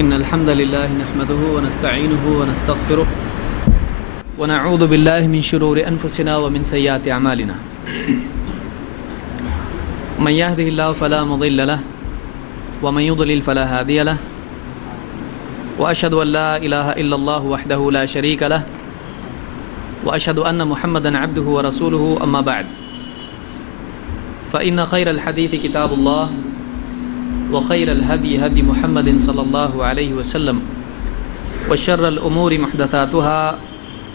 إن الحمد لله نحمده ونستعينه ونستغفره ونعوذ بالله من شرور أنفسنا ومن سيئات أعمالنا من يهده الله فلا مضل له ومن يضلل فلا هادي له وأشهد أن لا إله إلا الله وحده لا شريك له وأشهد أن محمدا عبده ورسوله أما بعد فإن خير الحديث كتاب الله وخير الهدي هدي محمد صلى الله عليه وسلم وشر الأمور محدثاتها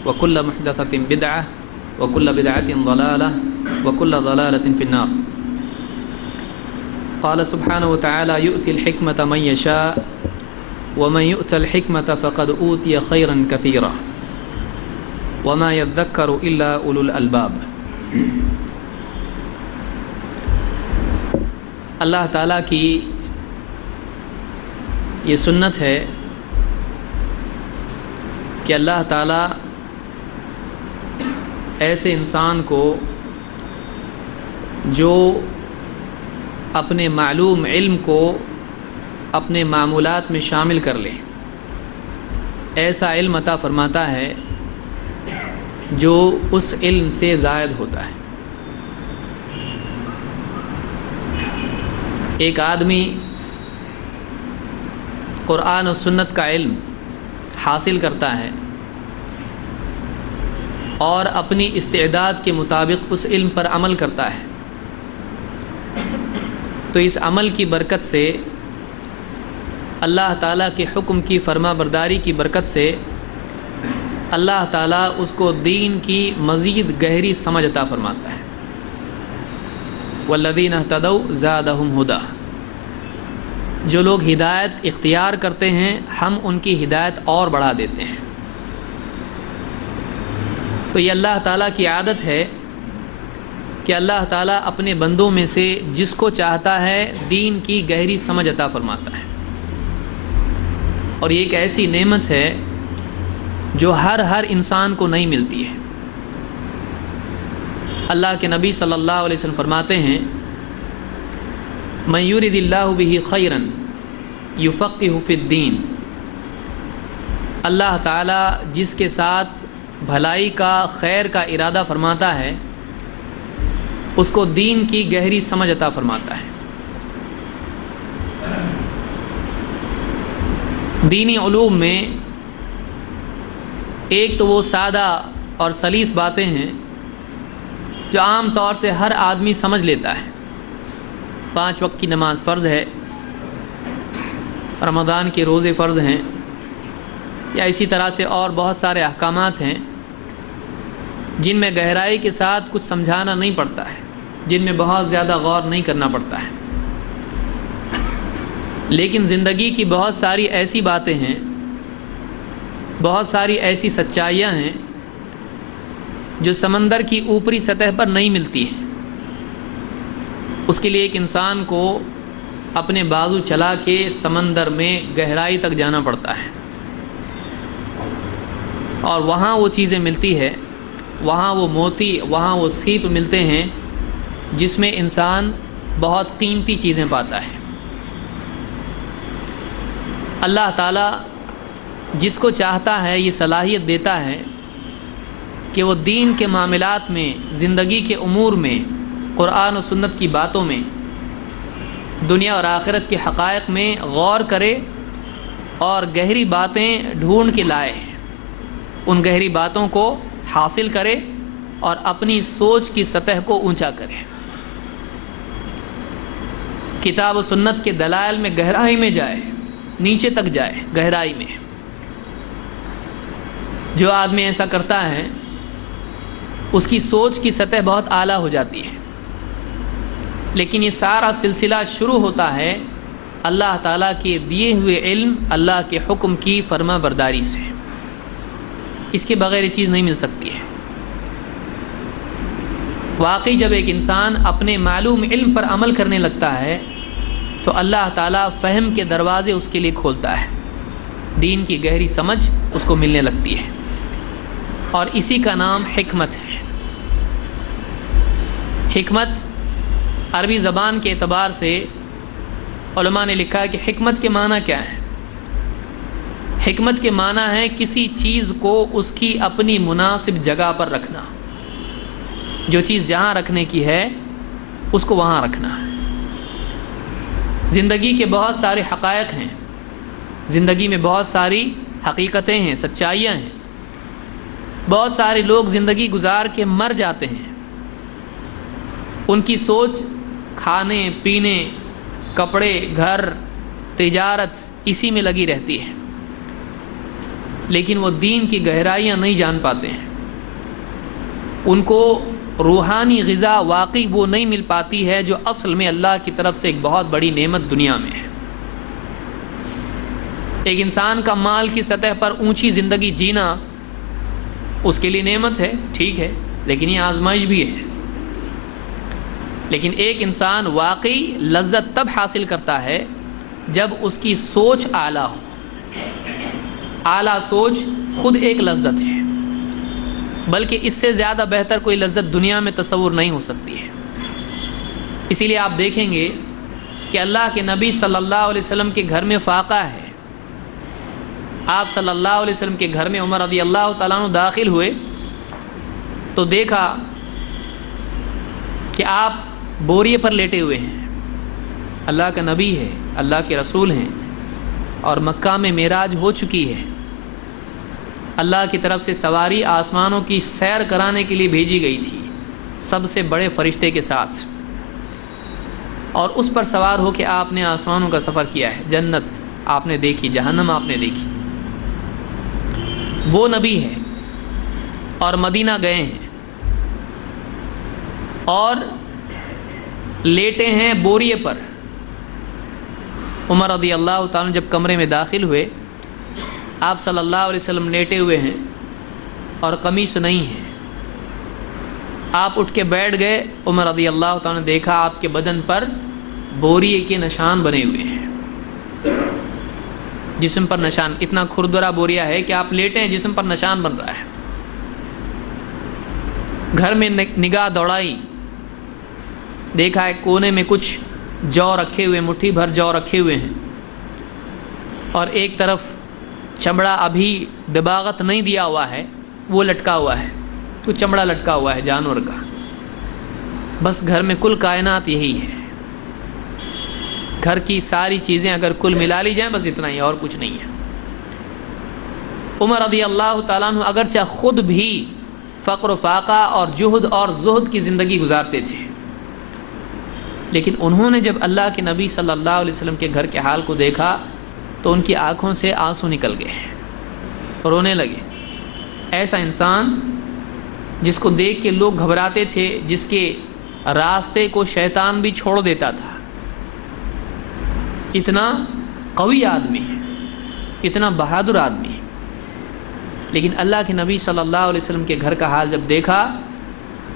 وكل محدثة بدعة وكل بدعة ضلالة وكل ضلالة في النار. قال سبحانه وتعالى يؤتي الحكمة من يشاء ومن يؤت الحكمة فقد أوتي خيرا كثيرا وما يذكر إلا أولو الألباب. اللہ تعالیٰ کی یہ سنت ہے کہ اللہ تعالیٰ ایسے انسان کو جو اپنے معلوم علم کو اپنے معمولات میں شامل کر لے، ایسا علم عطا فرماتا ہے جو اس علم سے زائد ہوتا ہے۔ ایک آدمی قرآن و سنت کا علم حاصل کرتا ہے اور اپنی استعداد کے مطابق اس علم پر عمل کرتا ہے، تو اس عمل کی برکت سے، اللہ تعالیٰ کے حکم کی فرما برداری کی برکت سے، اللہ تعالیٰ اس کو دین کی مزید گہری سمجھ عطا فرماتا ہے۔ والذین اہتدوا زادہم ہدی، جو لوگ ہدایت اختیار کرتے ہیں ہم ان کی ہدایت اور بڑھا دیتے ہیں۔ تو یہ اللہ تعالیٰ کی عادت ہے کہ اللہ تعالیٰ اپنے بندوں میں سے جس کو چاہتا ہے دین کی گہری سمجھ عطا فرماتا ہے، اور یہ ایک ایسی نعمت ہے جو ہر انسان کو نہیں ملتی ہے۔ اللہ کے نبی صلی اللہ علیہ وسلم فرماتے ہیں من یرد اللہ بہ خیرا یفقہہ فی الدین، اللہ تعالیٰ جس کے ساتھ بھلائی کا، خیر کا ارادہ فرماتا ہے اس کو دین کی گہری سمجھ عطا فرماتا ہے۔ دینی علوم میں ایک تو وہ سادہ اور سلیس باتیں ہیں جو عام طور سے ہر آدمی سمجھ لیتا ہے۔ 5 وقت کی نماز فرض ہے، رمضان کے روزے فرض ہیں، یا اسی طرح سے اور بہت سارے احکامات ہیں جن میں گہرائی کے ساتھ کچھ سمجھانا نہیں پڑتا ہے، جن میں بہت زیادہ غور نہیں کرنا پڑتا ہے۔ لیکن زندگی کی بہت ساری ایسی باتیں ہیں، بہت ساری ایسی سچائیاں ہیں جو سمندر کی اوپری سطح پر نہیں ملتی ہیں۔ اس کے لیے ایک انسان کو اپنے بازو چلا کے سمندر میں گہرائی تک جانا پڑتا ہے، اور وہاں وہ چیزیں ملتی ہے، وہاں وہ موتی، وہاں وہ سیپ ملتے ہیں جس میں انسان بہت قیمتی چیزیں پاتا ہے۔ اللہ تعالیٰ جس کو چاہتا ہے یہ صلاحیت دیتا ہے کہ وہ دین کے معاملات میں، زندگی کے امور میں، قرآن و سنت کی باتوں میں، دنیا اور آخرت کے حقائق میں غور کرے اور گہری باتیں ڈھونڈ کے لائے، ان گہری باتوں کو حاصل کرے اور اپنی سوچ کی سطح کو اونچا کرے، کتاب و سنت کے دلائل میں گہرائی میں جائے، نیچے تک جائے گہرائی میں۔ جو آدمی ایسا کرتا ہے اس کی سوچ کی سطح بہت اعلیٰ ہو جاتی ہے، لیکن یہ سارا سلسلہ شروع ہوتا ہے اللہ تعالیٰ کے دیے ہوئے علم، اللہ کے حکم کی فرما برداری سے۔ اس کے بغیر یہ چیز نہیں مل سکتی ہے۔ واقعی جب ایک انسان اپنے معلوم علم پر عمل کرنے لگتا ہے تو اللہ تعالیٰ فہم کے دروازے اس کے لیے کھولتا ہے، دین کی گہری سمجھ اس کو ملنے لگتی ہے، اور اسی کا نام حکمت ہے۔ حکمت عربی زبان کے اعتبار سے علماء نے لکھا ہے کہ حکمت کے معنی کیا ہے؟ حکمت کے معنی ہے کسی چیز کو اس کی اپنی مناسب جگہ پر رکھنا، جو چیز جہاں رکھنے کی ہے اس کو وہاں رکھنا۔ زندگی کے بہت سارے حقائق ہیں، زندگی میں بہت ساری حقیقتیں ہیں، سچائیاں ہیں۔ بہت سارے لوگ زندگی گزار کے مر جاتے ہیں، ان کی سوچ کھانے پینے، کپڑے، گھر، تجارت اسی میں لگی رہتی ہے، لیکن وہ دین کی گہرائیاں نہیں جان پاتے ہیں، ان کو روحانی غذا واقعی وہ نہیں مل پاتی ہے جو اصل میں اللہ کی طرف سے ایک بہت بڑی نعمت دنیا میں ہے۔ ایک انسان کا مال کی سطح پر اونچی زندگی جینا اس کے لیے نعمت ہے، ٹھیک ہے، لیکن یہ آزمائش بھی ہے۔ لیکن ایک انسان واقعی لذت تب حاصل کرتا ہے جب اس کی سوچ اعلیٰ ہو۔ اعلیٰ سوچ خود ایک لذت ہے، بلکہ اس سے زیادہ بہتر کوئی لذت دنیا میں تصور نہیں ہو سکتی ہے۔ اسی لیے آپ دیکھیں گے کہ اللہ کے نبی صلی اللہ علیہ وسلم کے گھر میں فاقہ ہے۔ آپ صلی اللہ علیہ وسلم کے گھر میں عمر رضی اللہ تعالیٰ عنہ داخل ہوئے تو دیکھا کہ آپ بوریے پر لیٹے ہوئے ہیں۔ اللہ کا نبی ہے، اللہ کے رسول ہیں، اور مکہ میں معراج ہو چکی ہے، اللہ کی طرف سے سواری آسمانوں کی سیر کرانے کے لیے بھیجی گئی تھی سب سے بڑے فرشتے کے ساتھ، اور اس پر سوار ہو کے آپ نے آسمانوں کا سفر کیا ہے، جنت آپ نے دیکھی، جہنم آپ نے دیکھی۔ وہ نبی ہے اور مدینہ گئے ہیں اور لیٹے ہیں بوریے پر۔ عمر رضی اللہ تعالیٰ جب کمرے میں داخل ہوئے، آپ صلی اللہ علیہ وسلم لیٹے ہوئے ہیں اور قمیص نہیں ہے۔ آپ اٹھ کے بیٹھ گئے، عمر رضی اللہ تعالیٰ نے دیکھا آپ کے بدن پر بوریے کے نشان بنے ہوئے ہیں، جسم پر نشان، اتنا کھردرا بوریا ہے کہ آپ لیٹے ہیں، جسم پر نشان بن رہا ہے۔ گھر میں نگاہ دوڑائی، دیکھا ہے کونے میں کچھ جو رکھے ہوئے، مٹھی بھر جو رکھے ہوئے ہیں، اور ایک طرف چمڑا ابھی دباغت نہیں دیا ہوا ہے، وہ لٹکا ہوا ہے، کچھ چمڑا لٹکا ہوا ہے جانور کا۔ بس گھر میں کل کائنات یہی ہے، گھر کی ساری چیزیں اگر کل ملا لی جائیں بس اتنا ہی، اور کچھ نہیں ہے۔ عمر رضی اللہ تعالیٰ عنہ اگرچہ خود بھی فقر و فاقہ اور جہد اور زہد کی زندگی گزارتے تھے، لیکن انہوں نے جب اللہ کے نبی صلی اللہ علیہ وسلم کے گھر کے حال کو دیکھا تو ان کی آنکھوں سے آنسو نکل گئے، رونے لگے۔ ایسا انسان جس کو دیکھ کے لوگ گھبراتے تھے، جس کے راستے کو شیطان بھی چھوڑ دیتا تھا، اتنا قوی آدمی ہے، اتنا بہادر آدمی ہے، لیکن اللہ کے نبی صلی اللہ علیہ وسلم کے گھر کا حال جب دیکھا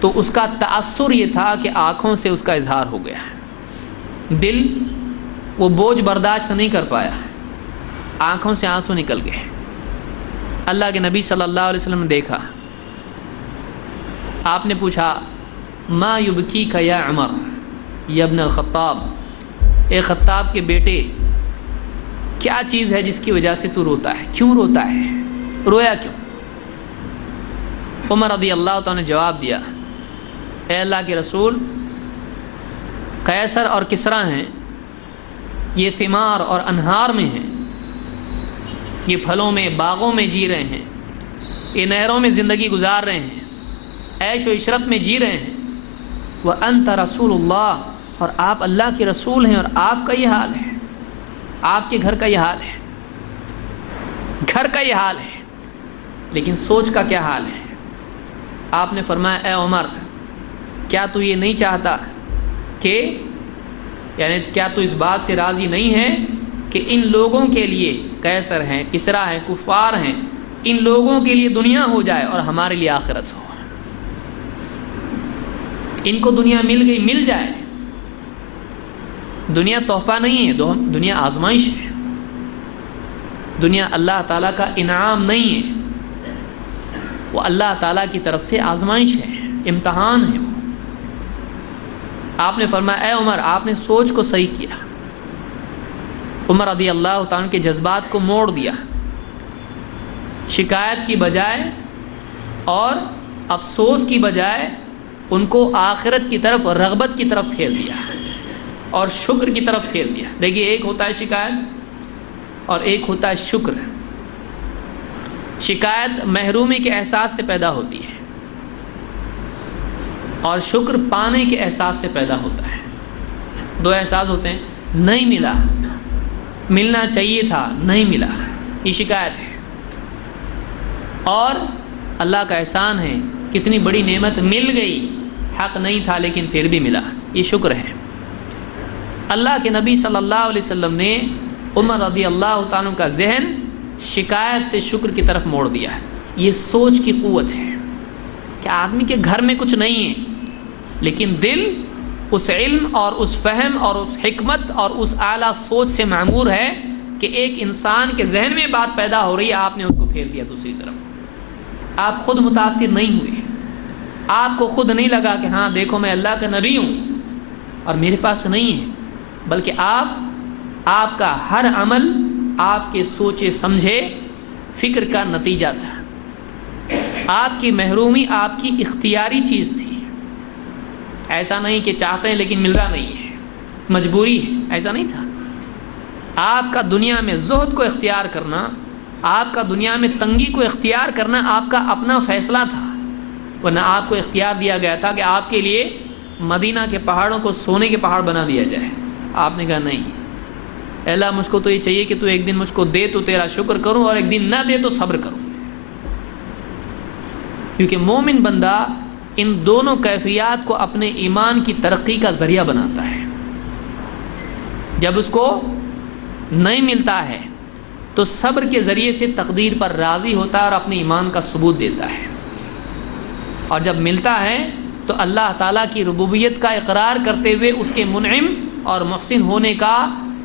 تو اس کا تأثر یہ تھا کہ آنکھوں سے اس کا اظہار ہو گیا، دل وہ بوجھ برداشت نہیں کر پایا، آنکھوں سے آنسو نکل گئے۔ اللہ کے نبی صلی اللہ علیہ وسلم نے دیکھا، آپ نے پوچھا ما یبکیک یا عمر یا ابن الخطاب، اے خطاب کے بیٹے کیا چیز ہے جس کی وجہ سے تو روتا ہے، کیوں روتا ہے، رویا کیوں؟ عمر رضی اللہ تعالیٰ نے جواب دیا، اے اللہ کے رسول، قیصر اور کسریٰ ہیں، یہ ثمار اور انہار میں ہیں، یہ پھلوں میں باغوں میں جی رہے ہیں، یہ نہروں میں زندگی گزار رہے ہیں، عیش و عشرت میں جی رہے ہیں، وَأَنْتَ رَسُولُ اللَّهِ، اور آپ اللہ کے رسول ہیں، اور آپ کا یہ حال ہے، آپ کے گھر کا یہ حال ہے، گھر کا یہ حال ہے، لیکن سوچ کا کیا حال ہے؟ آپ نے فرمایا اے عمر، کیا تو یہ نہیں چاہتا کہ یعنی کیا تو اس بات سے راضی نہیں ہے کہ ان لوگوں کے لیے، قیصر ہیں، کسریٰ ہیں، کفار ہیں، ان لوگوں کے لیے دنیا ہو جائے اور ہمارے لیے آخرت ہو؟ ان کو دنیا مل گئی، مل جائے، دنیا تحفہ نہیں ہے، دنیا آزمائش ہے، دنیا اللہ تعالیٰ کا انعام نہیں ہے، وہ اللہ تعالیٰ کی طرف سے آزمائش ہے، امتحان ہے۔ آپ نے فرمایا اے عمر، آپ نے سوچ کو صحیح کیا۔ عمر رضی اللہ تعالیٰ کے جذبات کو موڑ دیا، شکایت کی بجائے اور افسوس کی بجائے ان کو آخرت کی طرف، رغبت کی طرف پھیر دیا اور شکر کی طرف پھیر دیا۔ دیکھیے، ایک ہوتا ہے شکایت اور ایک ہوتا ہے شکر۔ شکایت محرومی کے احساس سے پیدا ہوتی ہے اور شکر پانے کے احساس سے پیدا ہوتا ہے۔ دو احساس ہوتے ہیں، نہیں ملا، ملنا چاہیے تھا نہیں ملا، یہ شکایت ہے، اور اللہ کا احسان ہے کتنی بڑی نعمت مل گئی، حق نہیں تھا لیکن پھر بھی ملا، یہ شکر ہے۔ اللہ کے نبی صلی اللہ علیہ وسلم نے عمر رضی اللہ تعالیٰ کا ذہن شکایت سے شکر کی طرف موڑ دیا ہے۔ یہ سوچ کی قوت ہے کہ آدمی کے گھر میں کچھ نہیں ہے لیکن دل اس علم اور اس فہم اور اس حکمت اور اس اعلیٰ سوچ سے معمور ہے کہ ایک انسان کے ذہن میں بات پیدا ہو رہی ہے، آپ نے اس کو پھیر دیا دوسری طرف۔ آپ خود متاثر نہیں ہوئے، آپ کو خود نہیں لگا کہ ہاں دیکھو میں اللہ کا نبی ہوں اور میرے پاس نہیں ہے، بلکہ آپ کا ہر عمل آپ کے سوچے سمجھے فکر کا نتیجہ تھا۔ آپ کی محرومی آپ کی اختیاری چیز تھی، ایسا نہیں کہ چاہتے ہیں لیکن مل رہا نہیں ہے، مجبوری ہے، ایسا نہیں تھا۔ آپ کا دنیا میں زہد کو اختیار کرنا، آپ کا دنیا میں تنگی کو اختیار کرنا آپ کا اپنا فیصلہ تھا، ورنہ آپ کو اختیار دیا گیا تھا کہ آپ کے لیے مدینہ کے پہاڑوں کو سونے کے پہاڑ بنا دیا جائے۔ آپ نے کہا نہیں، اے اللہ مجھ کو تو یہ چاہیے کہ تو ایک دن مجھ کو دے تو تیرا شکر کروں اور ایک دن نہ دے تو صبر کروں، کیونکہ مومن بندہ ان دونوں کیفیات کو اپنے ایمان کی ترقی کا ذریعہ بناتا ہے۔ جب اس کو نہیں ملتا ہے تو صبر کے ذریعے سے تقدیر پر راضی ہوتا ہے اور اپنے ایمان کا ثبوت دیتا ہے، اور جب ملتا ہے تو اللہ تعالیٰ کی ربوبیت کا اقرار کرتے ہوئے اس کے منعم اور محسن ہونے کا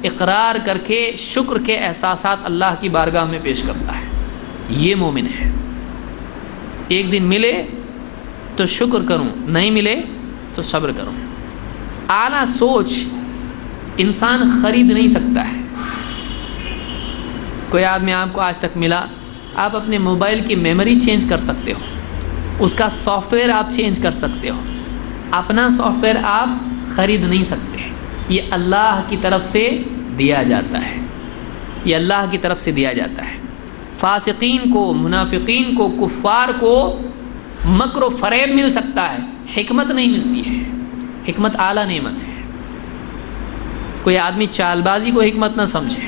اقرار کر کے شکر کے احساسات اللہ کی بارگاہ میں پیش کرتا ہے۔ یہ مومن ہے۔ ایک دن ملے تو شکر کروں، نہیں ملے تو صبر کروں۔ اعلیٰ سوچ انسان خرید نہیں سکتا ہے۔ کوئی آدمی آپ کو آج تک ملا، آپ اپنے موبائل کی میموری چینج کر سکتے ہو، اس کا سافٹ ویئر آپ چینج کر سکتے ہو، اپنا سافٹ ویئر آپ خرید نہیں سکتے۔ یہ اللہ کی طرف سے دیا جاتا ہے، یہ اللہ کی طرف سے دیا جاتا ہے۔ فاسقین کو، منافقین کو، کفار کو مکر و فریب مل سکتا ہے، حکمت نہیں ملتی ہے۔ حکمت اعلیٰ نعمت ہے۔ کوئی آدمی چال بازی کو حکمت نہ سمجھے،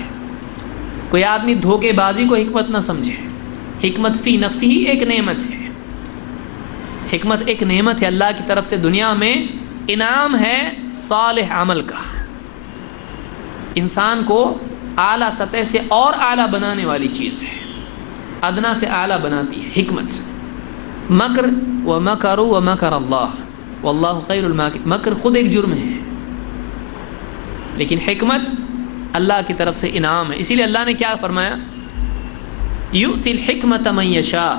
کوئی آدمی دھوکے بازی کو حکمت نہ سمجھے۔ حکمت فی نفسی ہی ایک نعمت ہے۔ حکمت ایک نعمت ہے اللہ کی طرف سے، دنیا میں انعام ہے صالح عمل کا، انسان کو اعلیٰ سطح سے اور اعلیٰ بنانے والی چیز ہے، ادنا سے اعلیٰ بناتی ہے حکمت۔ مکر ومکروا ومکر اللہ واللہ خیر الماکرین، مکر خود ایک جرم ہے لیکن حکمت اللہ کی طرف سے انعام ہے۔ اسی لیے اللہ نے کیا فرمایا، یؤتی الحکمت من یشاء،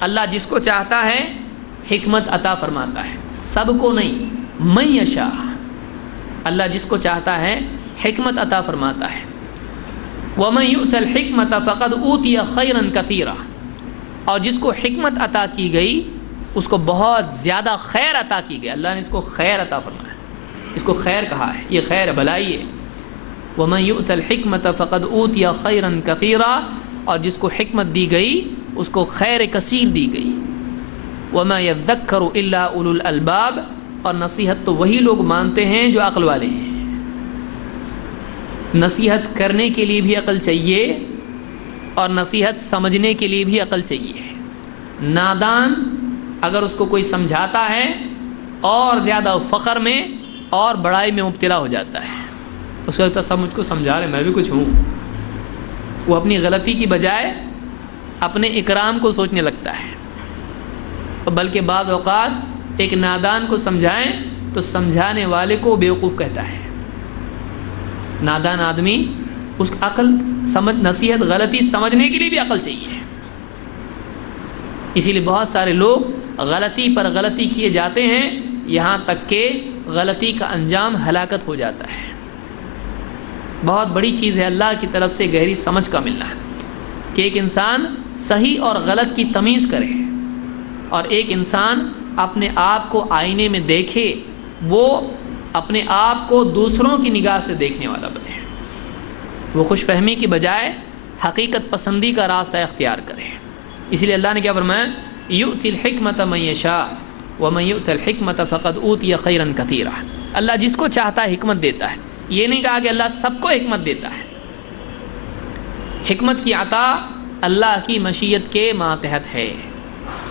اللہ جس کو چاہتا ہے حکمت عطا فرماتا ہے، سب کو نہیں، من یشاء، اللہ جس کو چاہتا ہے حکمت عطا فرماتا ہے۔ ومن یؤت الحکمت فقد اوتی خیرا کثیرا، اور جس کو حکمت عطا کی گئی اس کو بہت زیادہ خیر عطا کی گئی، اللہ نے اس کو خیر عطا فرمایا، اس کو خیر کہا ہے، یہ خیر بھلائی ہے۔ ومن یؤت الحکمت فقد اوتی خیرا کثیرا، اور جس کو حکمت دی گئی اس کو خیر کثیر دی گئی۔ وما یذکر الا اولو الالباب، اور نصیحت تو وہی لوگ مانتے ہیں جو عقل والے ہیں۔ نصیحت کرنے کے لیے بھی عقل چاہیے اور نصیحت سمجھنے کے لیے بھی عقل چاہیے۔ نادان اگر اس کو کوئی سمجھاتا ہے اور زیادہ فخر میں اور بڑائی میں مبتلا ہو جاتا ہے، اس وقت سب مجھ کو سمجھا رہے، میں بھی کچھ ہوں، وہ اپنی غلطی کی بجائے اپنے اکرام کو سوچنے لگتا ہے۔ بلکہ بعض اوقات ایک نادان کو سمجھائیں تو سمجھانے والے کو بیوقوف کہتا ہے۔ نادان آدمی، اس کو عقل سمجھ، نصیحت غلطی سمجھنے کے لیے بھی عقل چاہیے۔ اسی لیے بہت سارے لوگ غلطی پر غلطی کیے جاتے ہیں، یہاں تک کہ غلطی کا انجام ہلاکت ہو جاتا ہے۔ بہت بڑی چیز ہے اللہ کی طرف سے گہری سمجھ کا ملنا ہے۔ کہ ایک انسان صحیح اور غلط کی تمیز کرے، اور ایک انسان اپنے آپ کو آئینے میں دیکھے، وہ اپنے آپ کو دوسروں کی نگاہ سے دیکھنے والا بنے، وہ خوش فہمی کی بجائے حقیقت پسندی کا راستہ اختیار کرے۔ اسی لیے اللہ نے کیا فرمایا، یؤتی الحکمت من یشاء ومن یؤت الحکمت فقد اوتی خیرا کثیرا۔ اللہ جس کو چاہتا ہے حکمت دیتا ہے، یہ نہیں کہا کہ اللہ سب کو حکمت دیتا ہے۔ حکمت کی عطا اللہ کی مشیت کے ماتحت ہے،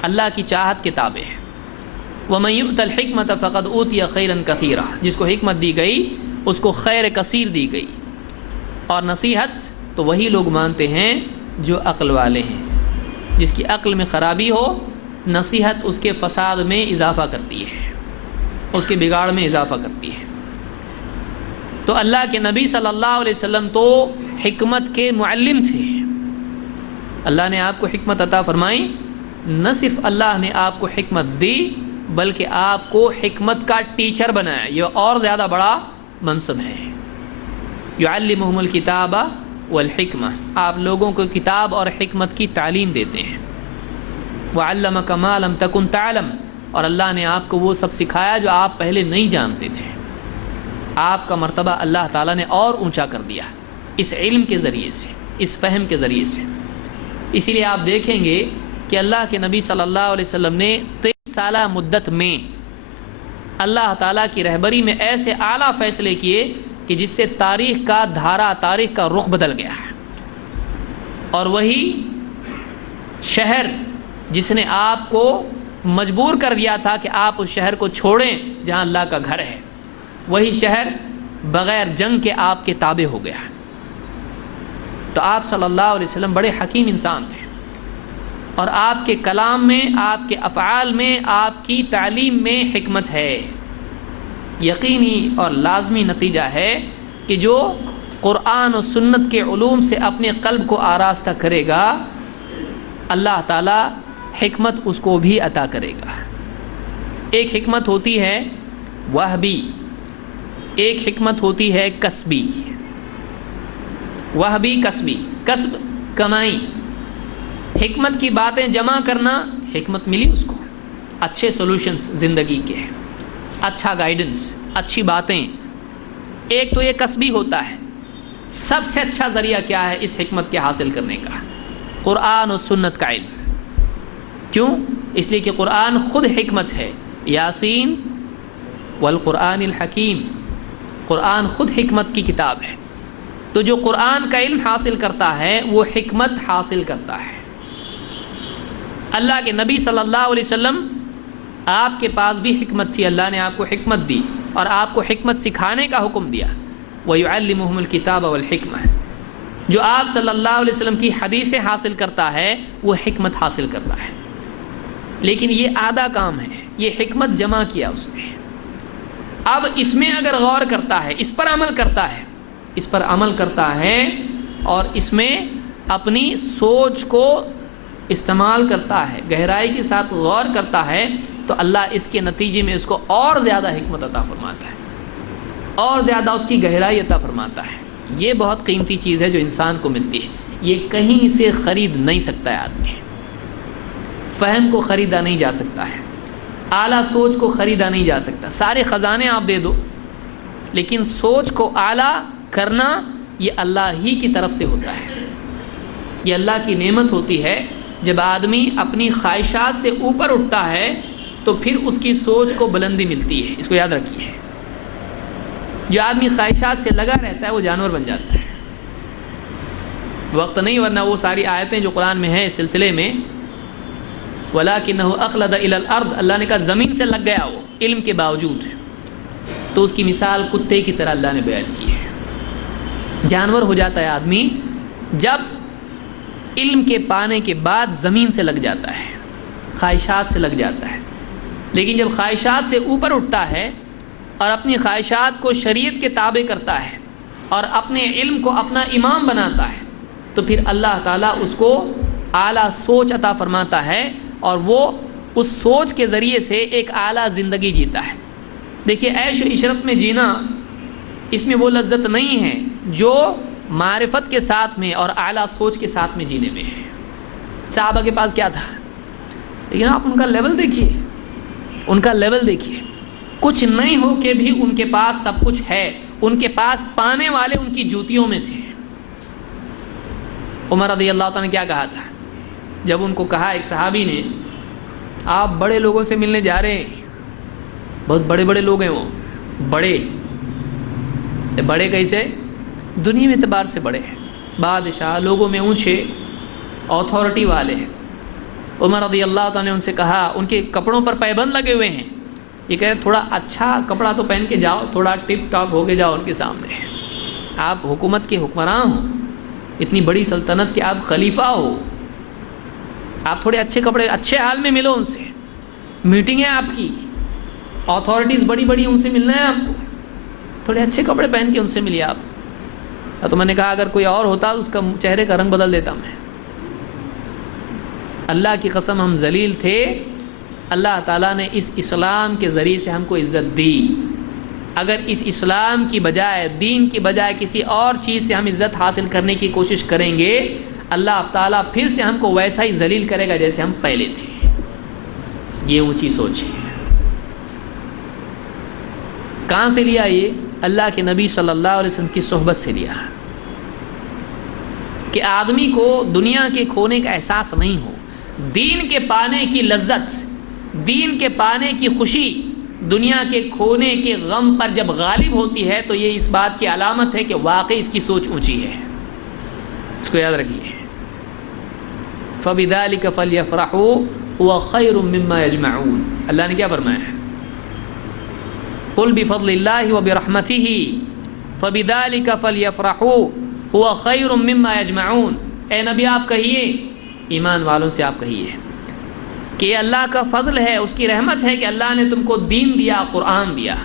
اللہ کی چاہت کے تابع ہے۔ ومن یؤت الحکمت فقد اوتی خیرا کثیرا، جس کو حکمت دی گئی اس کو خیر کثیر دی گئی۔ اور نصیحت تو وہی لوگ مانتے ہیں جو عقل والے ہیں۔ جس کی عقل میں خرابی ہو، نصیحت اس کے فساد میں اضافہ کرتی ہے، اس کے بگاڑ میں اضافہ کرتی ہے۔ تو اللہ کے نبی صلی اللہ علیہ وسلم تو حکمت کے معلم تھے۔ اللہ نے آپ کو حکمت عطا فرمائی، نہ صرف اللہ نے آپ کو حکمت دی بلکہ آپ کو حکمت کا ٹیچر بنایا۔ یہ اور زیادہ بڑا منصب ہے۔ یعلمہم الکتاب والحکمہ، آپ لوگوں کو کتاب اور حکمت کی تعلیم دیتے ہیں۔ وعلمک ما لم تکن تعلم، اور اللہ نے آپ کو وہ سب سکھایا جو آپ پہلے نہیں جانتے تھے۔ آپ کا مرتبہ اللہ تعالیٰ نے اور اونچا کر دیا اس علم کے ذریعے سے، اس فہم کے ذریعے سے۔ اسی لیے آپ دیکھیں گے کہ اللہ کے نبی صلی اللہ علیہ وسلم نے 23 سالہ مدت میں اللہ تعالیٰ کی رہبری میں ایسے اعلیٰ فیصلے کیے کہ جس سے تاریخ کا دھارا، تاریخ کا رخ بدل گیا ہے۔ اور وہی شہر جس نے آپ کو مجبور کر دیا تھا کہ آپ اس شہر کو چھوڑیں جہاں اللہ کا گھر ہے، وہی شہر بغیر جنگ کے آپ کے تابع ہو گیا۔ تو آپ صلی اللہ علیہ وسلم بڑے حکیم انسان تھے، اور آپ کے کلام میں، آپ کے افعال میں، آپ کی تعلیم میں حکمت ہے۔ یقینی اور لازمی نتیجہ ہے کہ جو قرآن و سنت کے علوم سے اپنے قلب کو آراستہ کرے گا، اللہ تعالیٰ حکمت اس کو بھی عطا کرے گا۔ ایک حکمت ہوتی ہے وہبی، ایک حکمت ہوتی ہے کسبی۔ وہبی کسبی، کسب کمائی، حکمت کی باتیں جمع کرنا، حکمت ملی اس کو، اچھے سولوشنز زندگی کے، اچھا گائیڈنس، اچھی باتیں۔ ایک تو یہ کسبی ہوتا ہے۔ سب سے اچھا ذریعہ کیا ہے اس حکمت کے حاصل کرنے کا؟ قرآن و سنت کا علم۔ کیوں؟ اس لیے کہ قرآن خود حکمت ہے۔ یاسین والقرآن الحکیم، قرآن خود حکمت کی کتاب ہے۔ تو جو قرآن کا علم حاصل کرتا ہے وہ حکمت حاصل کرتا ہے۔ اللہ کے نبی صلی اللہ علیہ وسلم، آپ کے پاس بھی حکمت تھی، اللہ نے آپ کو حکمت دی اور آپ کو حکمت سکھانے کا حکم دیا۔ وَيُعَلِّمُهُمُ الْكِتَابَ وَالْحِكْمَةَ، جو آپ صلی اللہ علیہ وسلم کی حدیثیں حاصل کرتا ہے وہ حکمت حاصل کرتا ہے۔ لیکن یہ آدھا کام ہے، یہ حکمت جمع کیا اس نے۔ اب اس میں اگر غور کرتا ہے، اس پر عمل کرتا ہے، اس پر عمل کرتا ہے اور اس میں اپنی سوچ کو استعمال کرتا ہے، گہرائی کے ساتھ غور کرتا ہے، تو اللہ اس کے نتیجے میں اس کو اور زیادہ حکمت عطا فرماتا ہے، اور زیادہ اس کی گہرائی عطا فرماتا ہے۔ یہ بہت قیمتی چیز ہے جو انسان کو ملتی ہے، یہ کہیں سے خرید نہیں سکتا ہے آدمی۔ فہم کو خریدا نہیں جا سکتا ہے، اعلیٰ سوچ کو خریدا نہیں جا سکتا۔ سارے خزانے آپ دے دو، لیکن سوچ کو اعلیٰ کرنا یہ اللہ ہی کی طرف سے ہوتا ہے، یہ اللہ کی نعمت ہوتی ہے۔ جب آدمی اپنی خواہشات سے اوپر اٹھتا ہے تو پھر اس کی سوچ کو بلندی ملتی ہے، اس کو یاد رکھیے۔ جو آدمی خواہشات سے لگا رہتا ہے وہ جانور بن جاتا ہے۔ وقت نہیں، ورنہ وہ ساری آیتیں جو قرآن میں ہیں اس سلسلے میں، وَلَكِنَّهُ أَخْلَدَ إِلَى الْأَرْضِ، اللہ نے کہا زمین سے لگ گیا وہ علم کے باوجود، تو اس کی مثال کتے کی طرح اللہ نے بیان کی ہے۔ جانور ہو جاتا ہے آدمی جب علم کے پانے کے بعد زمین سے لگ جاتا ہے، خواہشات سے لگ جاتا ہے۔ لیکن جب خواہشات سے اوپر اٹھتا ہے اور اپنی خواہشات کو شریعت کے تابع کرتا ہے اور اپنے علم کو اپنا امام بناتا ہے، تو پھر اللہ تعالیٰ اس کو اعلیٰ سوچ عطا فرماتا ہے، اور وہ اس سوچ کے ذریعے سے ایک اعلیٰ زندگی جیتا ہے۔ دیکھیے، عیش و عشرت میں جینا، اس میں وہ لذت نہیں ہے جو معرفت کے ساتھ میں اور اعلیٰ سوچ کے ساتھ میں جینے میں ہے۔ صحابہ کے پاس کیا تھا، لیکن آپ ان کا لیول دیکھیے، ان کا لیول دیکھیے، کچھ نہیں ہو کے بھی ان کے پاس سب کچھ ہے۔ ان کے پاس پانے والے ان کی جوتیوں میں تھے۔ عمر رضی اللہ تعالیٰ نے کیا کہا تھا جب ان کو کہا، ایک صحابی نے، آپ بڑے لوگوں سے ملنے جا رہے ہیں، بہت بڑے بڑے لوگ ہیں، وہ بڑے کیسے؟ دنیا میں اعتبار سے بڑے ہیں، بادشاہ، لوگوں میں اونچے، اتھارٹی والے ہیں۔ عمر رضی اللہ تعالیٰ نے ان سے کہا، ان کے کپڑوں پر پابند لگے ہوئے ہیں، یہ کہہ رہے تھوڑا اچھا کپڑا تو پہن کے جاؤ، تھوڑا ٹپ ٹاپ ہو کے جاؤ ان کے سامنے۔ آپ حکومت کے حکمران ہو، اتنی بڑی سلطنت کے آپ خلیفہ ہو، آپ تھوڑے اچھے کپڑے، اچھے حال میں ملو ان سے، میٹنگ ہے آپ کی، اتھارٹیز بڑی بڑی، ان سے ملنا ہے آپ کو، تھوڑے اچھے کپڑے پہن کے ان سے ملیے آپ۔ تو میں نے کہا اگر کوئی اور ہوتا اس کا چہرے کا رنگ بدل دیتا میں۔ اللہ کی قسم ہم ذلیل تھے، اللہ تعالیٰ نے اس اسلام کے ذریعے سے ہم کو عزت دی۔ اگر اس اسلام کی بجائے، دین کی بجائے کسی اور چیز سے ہم عزت حاصل کرنے کی کوشش کریں گے، اللہ تعالیٰ پھر سے ہم کو ویسا ہی ذلیل کرے گا جیسے ہم پہلے تھے۔ یہ اونچی سوچ ہے۔ کہاں سے لیا یہ؟ اللہ کے نبی صلی اللہ علیہ وسلم کی صحبت سے لیا، کہ آدمی کو دنیا کے کھونے کا احساس نہیں ہو، دین کے پانے کی لذت، دین کے پانے کی خوشی دنیا کے کھونے کے غم پر جب غالب ہوتی ہے تو یہ اس بات کی علامت ہے کہ واقعی اس کی سوچ اونچی ہے۔ اس کو یاد رکھیے، فَبِذَلِكَ فَلْيَفْرَحُوا هُوَ خَيْرٌ مِّمَّا يَجْمَعُونَ۔ اللہ نے کیا فرمایا ہے؟ قُلْ بِفَضْلِ اللَّهِ وَبِرَحْمَتِهِ فَبِذَلِكَ فَلْيَفْرَحُوا هُوَ خَيْرٌ مِّمَّا يَجْمَعُونَ۔ اے نبی آپ کہیے، ایمان والوں سے آپ کہیے کہ یہ اللہ کا فضل ہے، اس کی رحمت ہے کہ اللہ نے تم کو دین دیا، قرآن دیا۔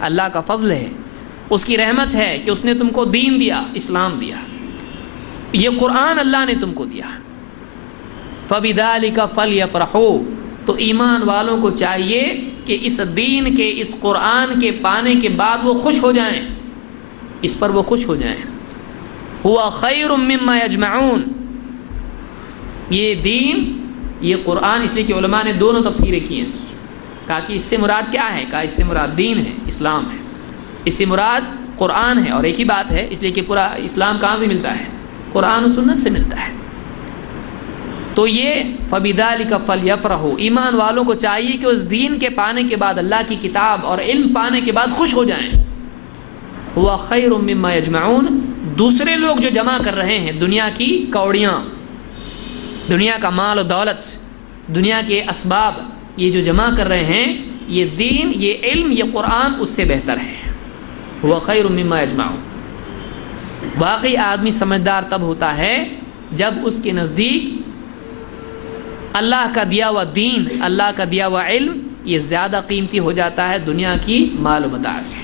اللہ کا فضل ہے، اس کی رحمت ہے کہ اس نے تم کو دین دیا، اسلام دیا، یہ قرآن اللہ نے تم کو دیا۔ فَبِذَلِكَ فَلْيَفْرَحُوا، تو ایمان والوں کو چاہیے کہ اس دین کے، اس قرآن کے پانے کے بعد وہ خوش ہو جائیں، اس پر وہ خوش ہو جائیں۔ هُوَ خَيْرٌ مِّمَّا يَجْمَعُونَ، یہ دین، یہ قرآن، اس لیے کہ علماء نے دونوں تفسیریں کی ہیں اس کی، کہا کہ اس سے مراد کیا ہے؟ کہا اس سے مراد دین ہے، اسلام ہے، اس سے مراد قرآن ہے، اور ایک ہی بات ہے، اس لیے کہ پورا اسلام کہاں سے ملتا ہے؟ قرآن و سنت سے ملتا ہے۔ تو یہ فَبِذَلِكَ فَلْيَفْرَحُوا، ایمان والوں کو چاہیے کہ اس دین کے پانے کے بعد، اللہ کی کتاب اور علم پانے کے بعد خوش ہو جائیں۔ هُوَ خَيْرٌ مِّمَّا يَجْمَعُونَ، دوسرے لوگ جو جمع کر رہے ہیں دنیا کی کوڑیاں، دنیا کا مال و دولت، دنیا کے اسباب، یہ جو جمع کر رہے ہیں، یہ دین، یہ علم، یہ قرآن اس سے بہتر ہے۔ هُوَ خَيْرٌ مِّمَّا يَجْمَعُونَ۔ واقعی آدمی سمجھدار تب ہوتا ہے جب اس کے نزدیک اللہ کا دیا ہوا دین، اللہ کا دیا ہوا علم، یہ زیادہ قیمتی ہو جاتا ہے دنیا کی مال و متاع سے،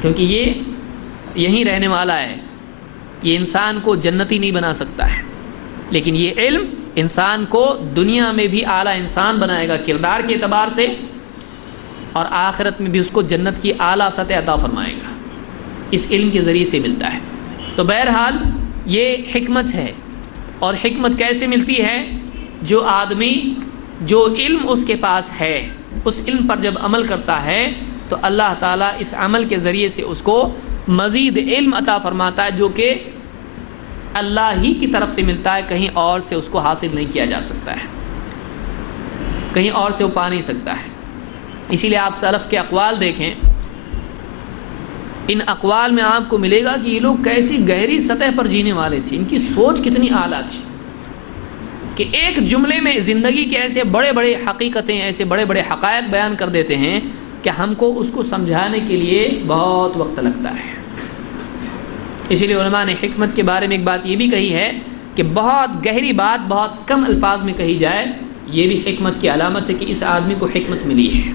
کیونکہ یہ یہیں رہنے والا ہے، یہ انسان کو جنتی نہیں بنا سکتا ہے، لیکن یہ علم انسان کو دنیا میں بھی اعلیٰ انسان بنائے گا کردار کے اعتبار سے، اور آخرت میں بھی اس کو جنت کی اعلیٰ سطح عطا فرمائے گا، اس علم کے ذریعے سے ملتا ہے۔ تو بہرحال یہ حکمت ہے، اور حکمت کیسے ملتی ہے؟ جو آدمی، جو علم اس کے پاس ہے، اس علم پر جب عمل کرتا ہے تو اللہ تعالیٰ اس عمل کے ذریعے سے اس کو مزید علم عطا فرماتا ہے، جو کہ اللہ ہی کی طرف سے ملتا ہے، کہیں اور سے اس کو حاصل نہیں کیا جا سکتا ہے، کہیں اور سے وہ پا نہیں سکتا ہے۔ اسی لیے آپ سلف کے اقوال دیکھیں، ان اقوال میں آپ کو ملے گا کہ یہ لوگ کیسی گہری سطح پر جینے والے تھے، ان کی سوچ کتنی اعلیٰ تھی کہ ایک جملے میں زندگی کے ایسے بڑے بڑے حقیقتیں، ایسے بڑے بڑے حقائق بیان کر دیتے ہیں کہ ہم کو اس کو سمجھانے کے لیے بہت وقت لگتا ہے۔ اسی لیے علماء نے حکمت کے بارے میں ایک بات یہ بھی کہی ہے کہ بہت گہری بات بہت کم الفاظ میں کہی جائے، یہ بھی حکمت کی علامت ہے کہ اس آدمی کو حکمت ملی ہے،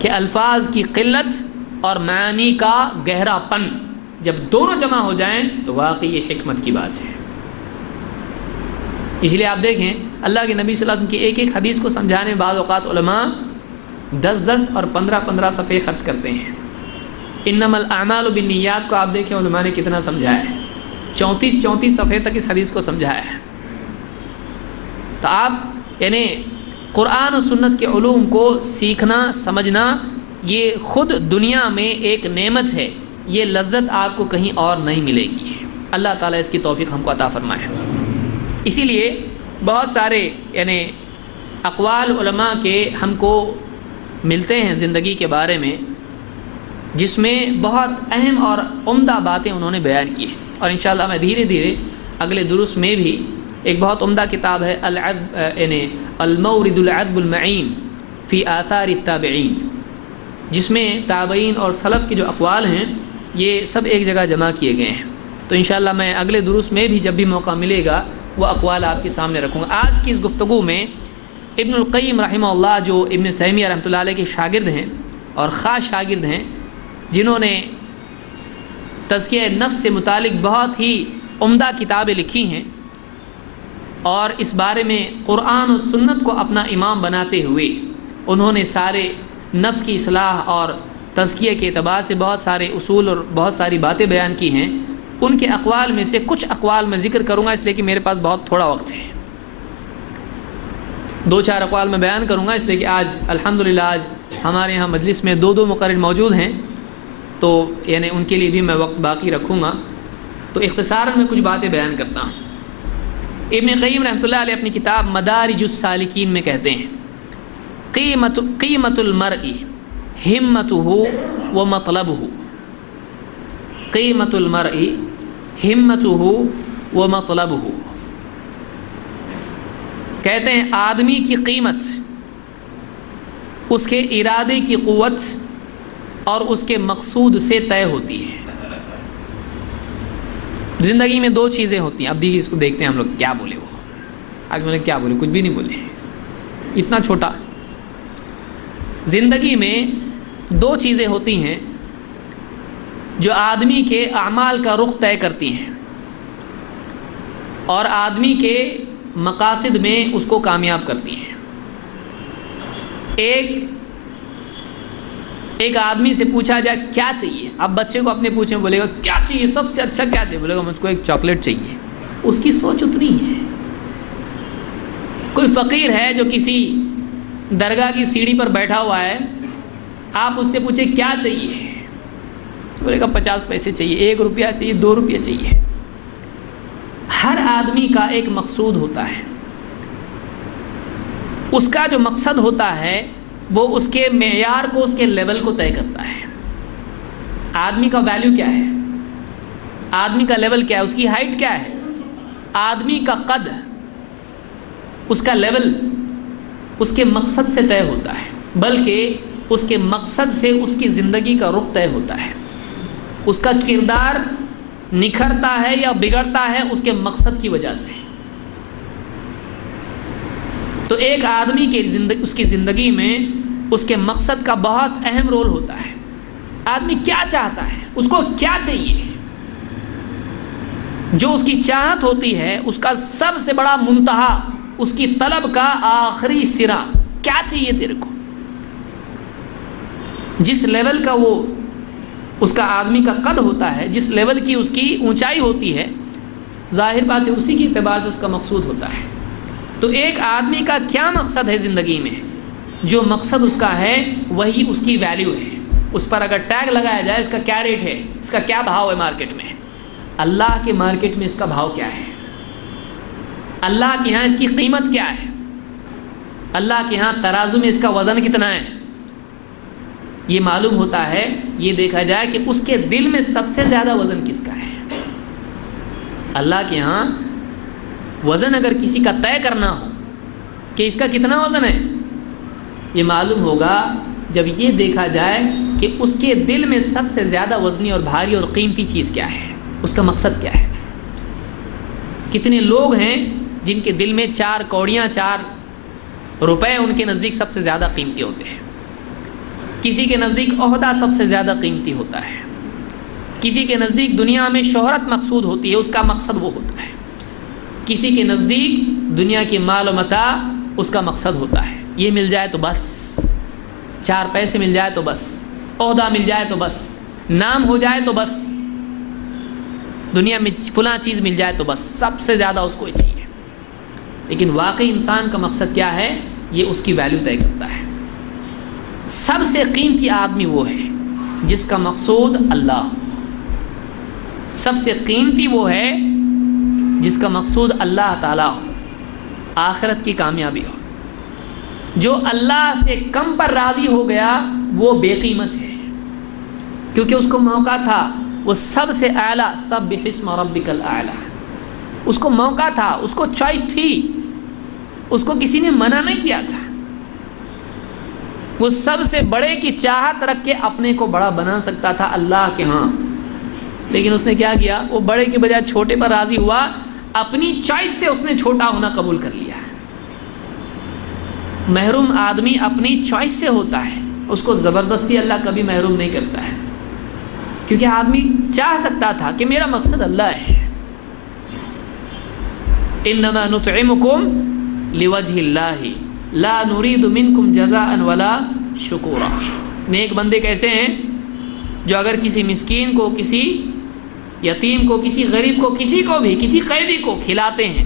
کہ الفاظ کی قلت اور معنی کا گہرا پن جب دونوں جمع ہو جائیں تو واقعی یہ حکمت کی بات ہے۔ اس لیے آپ دیکھیں اللہ کے نبی صلی اللہ علیہ وسلم کی ایک ایک حدیث کو سمجھانے میں بعض اوقات علماء 10 اور 15 صفحے خرچ کرتے ہیں، انما الاعمال بالنیات کو آپ دیکھیں علماء نے کتنا سمجھایا ہے، 34 صفحے تک اس حدیث کو سمجھایا ہے۔ تو آپ یعنی قرآن و سنت کے علوم کو سیکھنا سمجھنا یہ خود دنیا میں ایک نعمت ہے، یہ لذت آپ کو کہیں اور نہیں ملے گی۔ اللہ تعالیٰ اس کی توفیق ہم کو عطا فرمائے۔ اسی لیے بہت سارے یعنی اقوال علماء کے ہم کو ملتے ہیں زندگی کے بارے میں، جس میں بہت اہم اور عمدہ باتیں انہوں نے بیان کی ہیں، اور انشاءاللہ میں دھیرے دھیرے اگلے دروس میں بھی ایک بہت عمدہ کتاب ہے یعنی المورد العذب المعین فی آثار التابعین، جس میں تابعین اور سلف کے جو اقوال ہیں یہ سب ایک جگہ جمع کیے گئے ہیں۔ تو انشاءاللہ میں اگلے دروس میں بھی جب بھی موقع ملے گا وہ اقوال آپ کے سامنے رکھوں گا۔ آج کی اس گفتگو میں ابن القیم رحمہ اللہ جو ابن تیمیہ رحمۃ اللہ علیہ کے شاگرد ہیں اور خاص شاگرد ہیں، جنہوں نے تزکیہ نفس سے متعلق بہت ہی عمدہ کتابیں لکھی ہیں، اور اس بارے میں قرآن و سنت کو اپنا امام بناتے ہوئے انہوں نے سارے نفس کی اصلاح اور تزکیہ کے اعتبار سے بہت سارے اصول اور بہت ساری باتیں بیان کی ہیں۔ ان کے اقوال میں سے کچھ اقوال میں ذکر کروں گا، اس لیے کہ میرے پاس بہت تھوڑا وقت ہے، 2-4 اقوال میں بیان کروں گا، اس لیے کہ آج الحمدللہ آج ہمارے یہاں مجلس میں 2 مقرر موجود ہیں، تو یعنی ان کے لیے بھی میں وقت باقی رکھوں گا۔ تو اختصاراً میں کچھ باتیں بیان کرتا ہوں۔ ابن قیم رحمۃ اللہ علیہ اپنی کتاب مدارج السالکین میں کہتے ہیں قیمت المرء ہمتہ و مطلبہ، قیمت المرء ہمتہ و مطلبہ، کہتے ہیں آدمی کی قیمت اس کے ارادے کی قوت اور اس کے مقصود سے طے ہوتی ہے۔ زندگی میں 2 چیزیں ہوتی ہیں، اب دیکھیے اس کو دیکھتے ہیں ہم لوگ کیا بولے، وہ آج میں نے کیا بولے، کچھ بھی نہیں بولے، اتنا چھوٹا۔ زندگی میں 2 چیزیں ہوتی ہیں جو آدمی کے اعمال کا رخ طے کرتی ہیں اور آدمی کے مقاصد میں اس کو کامیاب کرتی ہیں۔ ایک آدمی سے پوچھا جائے کیا چاہیے، اب بچے کو اپنے پوچھیں، بولے گا کیا چاہیے، سب سے اچھا کیا چاہیے، بولے گا مجھ کو ایک چاکلیٹ چاہیے، اس کی سوچ اتنی ہے۔ کوئی فقیر ہے جو کسی درگاہ کی سیڑھی پر بیٹھا ہوا ہے، آپ اس سے پوچھیں کیا چاہیے، بولے گا 50 پیسے چاہیے، 1 روپیہ چاہیے، 2 روپیہ چاہیے۔ ہر آدمی کا ایک مقصود ہوتا ہے، اس کا جو مقصد ہوتا ہے وہ اس کے معیار کو، اس کے لیول کو طے کرتا ہے۔ آدمی کا ویلیو کیا ہے، آدمی کا لیول کیا ہے، اس کی ہائٹ کیا ہے، آدمی کا قد، اس کا لیول اس کے مقصد سے طے ہوتا ہے، بلکہ اس کے مقصد سے اس کی زندگی کا رخ طے ہوتا ہے۔ اس کا کردار نکھرتا ہے یا بگڑتا ہے اس کے مقصد کی وجہ سے۔ تو ایک آدمی کے اس کی زندگی میں اس کے مقصد کا بہت اہم رول ہوتا ہے۔ آدمی کیا چاہتا ہے، اس کو کیا چاہیے، جو اس کی چاہت ہوتی ہے، اس کا سب سے بڑا منتہا، اس کی طلب کا آخری سرا کیا چاہیے تیرے کو، جس لیول کا وہ اس کا آدمی کا قد ہوتا ہے، جس لیول کی اس کی اونچائی ہوتی ہے، ظاہر بات ہے اسی کے اعتبار سے اس کا مقصود ہوتا ہے۔ تو ایک آدمی کا کیا مقصد ہے زندگی میں، جو مقصد اس کا ہے وہی اس کی ویلیو ہے۔ اس پر اگر ٹیگ لگایا جائے اس کا کیا ریٹ ہے، اس کا کیا بھاؤ ہے مارکیٹ میں، اللہ کے مارکیٹ میں اس کا بھاؤ کیا ہے، اللہ کے ہاں اس کی قیمت کیا ہے، اللہ کے ہاں ترازو میں اس کا وزن کتنا ہے، یہ معلوم ہوتا ہے۔ یہ دیکھا جائے کہ اس کے دل میں سب سے زیادہ وزن کس کا ہے۔ اللہ کے ہاں وزن اگر کسی کا طے کرنا ہو کہ اس کا کتنا وزن ہے، یہ معلوم ہوگا جب یہ دیکھا جائے کہ اس کے دل میں سب سے زیادہ وزنی اور بھاری اور قیمتی چیز کیا ہے، اس کا مقصد کیا ہے۔ کتنے لوگ ہیں جن کے دل میں 4 کوڑیاں، 4 روپے ان کے نزدیک سب سے زیادہ قیمتی ہوتے ہیں۔ کسی کے نزدیک عہدہ سب سے زیادہ قیمتی ہوتا ہے، کسی کے نزدیک دنیا میں شہرت مقصود ہوتی ہے، اس کا مقصد وہ ہوتا ہے، کسی کے نزدیک دنیا کی مال و متاع اس کا مقصد ہوتا ہے۔ یہ مل جائے تو بس، 4 پیسے مل جائے تو بس، عہدہ مل جائے تو بس، نام ہو جائے تو بس، دنیا میں فلاں چیز مل جائے تو بس، سب سے زیادہ اس کو چاہیے. لیکن واقعی انسان کا مقصد کیا ہے، یہ اس کی ویلیو طے کرتا ہے. سب سے قیمتی آدمی وہ ہے جس کا مقصود اللہ. سب سے قیمتی وہ ہے جس کا مقصود اللہ تعالیٰ ہو، آخرت کی کامیابی ہو. جو اللہ سے کم پر راضی ہو گیا وہ بے قیمت ہے، کیونکہ اس کو موقع تھا، وہ سب سے اعلیٰ، سبح اسم ربک الاعلیٰ، اس کو موقع تھا، اس کو چوائس تھی، اس کو کسی نے منع نہیں کیا تھا. وہ سب سے بڑے کی چاہت رکھ کے اپنے کو بڑا بنا سکتا تھا اللہ کے ہاں، لیکن اس نے کیا کیا، وہ بڑے کے بجائے چھوٹے پر راضی ہوا، اپنی چوائس سے اس نے چھوٹا ہونا قبول کر لیا. محروم آدمی اپنی چوائس سے ہوتا ہے، اس کو زبردستی اللہ کبھی محروم نہیں کرتا ہے، کیونکہ آدمی چاہ سکتا تھا کہ میرا مقصد اللہ ہے. انما نطعمکم لوجہ اللہ لا نرید منکم جزاء ولا شکورا. نیک بندے کیسے ہیں، جو اگر کسی مسکین کو، کسی یتیم کو، کسی غریب کو، کسی کو بھی، کسی قیدی کو کھلاتے ہیں،